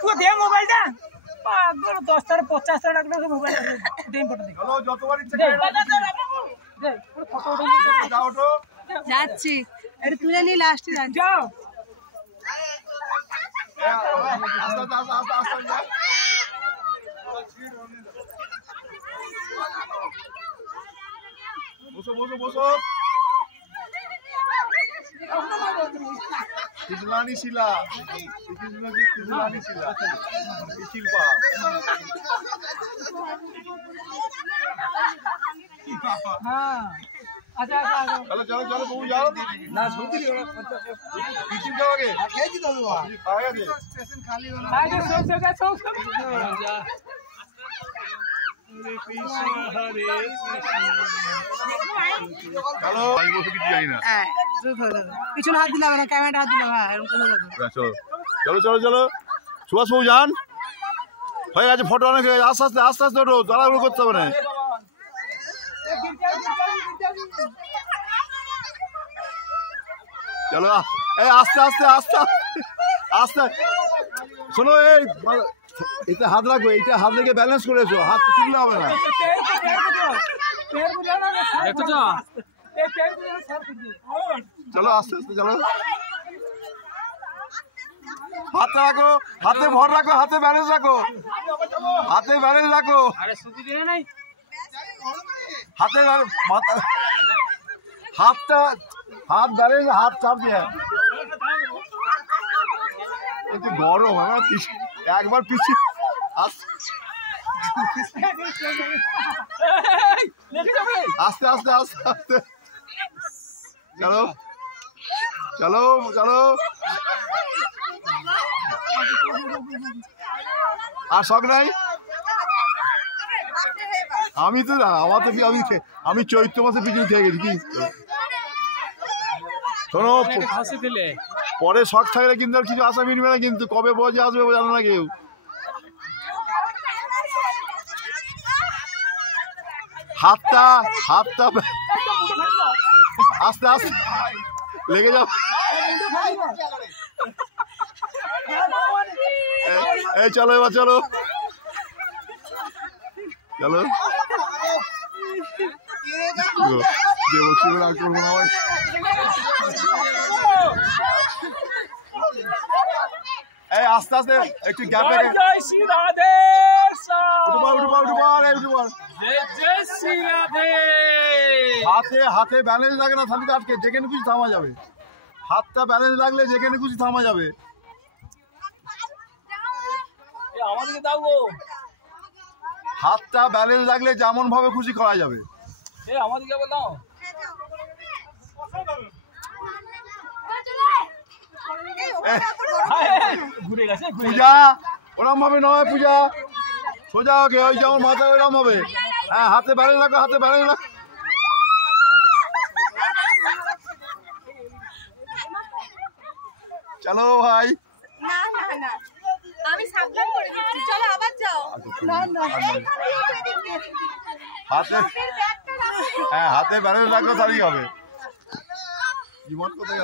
পুরো দে মোবাইলটা 10টার 50 টাকা লাগলো মোবাইল দেন ফটো দে চলো যতবার ইচ্ছা দে ফটো উঠে যাও তো যাচ্ছি এটা তুলে নি লাস্টে যাচ্ছি যাও আস্তে আস্তে আস্তে যা বসো বসো বসো কিজলানি শিলা কিজলানি শিলা শিল্পা हां अच्छा चलो चलो चलो बहू जाओ ना सुनती रही किचन जाओगे खेजी दो खाया दे स्टेशन खाली होना आगे सो जा चलो আমি বসে কিছু জানি না হ্যাঁ পিছনে হাত দিলাম না ক্যামেরা হাত দিলাম হ্যাঁ এরকম করে চলো চলো চলো চলো সুভাষ বাবু যান হয়ে গেছে ফটো অনেক হয়ে গেছে আস্তে আস্তে আস্তে আস্তে ওঠো তাড়াহুড়ো করতে হবে না চলো এই আস্তে আস্তে আস্তে আস্তে শোনো এই এটা হাত রাখো এইটা হাত রেখে ব্যালেন্স করে এসো হাত তুললে হবে না চলো আস্তে আস্তে চলো হাতে রাখো হাতে ভর রাখো হাতে ব্যালেন্স রাখো হাতে ব্যালেন্স রাখো হাতে হাতটা হাত ব্যালেন্স হাত চাপ দিয়ে একটু গরম আমার একবার পিছিয়ে আস্তে আস্তে আস্তে আস্তে চলো চলো চলো আর শখ নাই আমি তো না আমার তো আমি চৈত্র মাসে পিছনে খেয়ে গেছি কি শোনো পরে শখ থাকলে কিন্তু আর কিছু আশা মিলবে না কিন্তু কবে বজে আসবে জানো না কেউ হাতটা হাতটা আস্তে আস্তে লেগে যাও এই চলো এবার চলো চলো এই আস্তে আস্তে একটু গ্যাপ রেখে হাতে হাতে ব্যালেন্স লাগে না থালিতে আটকে যেখানে খুশি থামা যাবে হাতটা ব্যালেন্স লাগলে যেখানে খুশি থামা যাবে হাতটা ব্যালেন্স লাগলে যেমন ভাবে খুশি করা যাবে পূজা ওরম ভাবে নয় পূজা সোজা ওকে ওই যেমন মাথায় ওরম হবে হ্যাঁ হাতে ব্যালেন্স রাখো হাতে ব্যালেন্স রাখো চলো ভাই না না না আমি সাবধান করে দিচ্ছি চলো আবার যাও না না হাতে হ্যাঁ হাতে ব্যালেন্স রাখো তাহলেই হবে জীবন কোথায়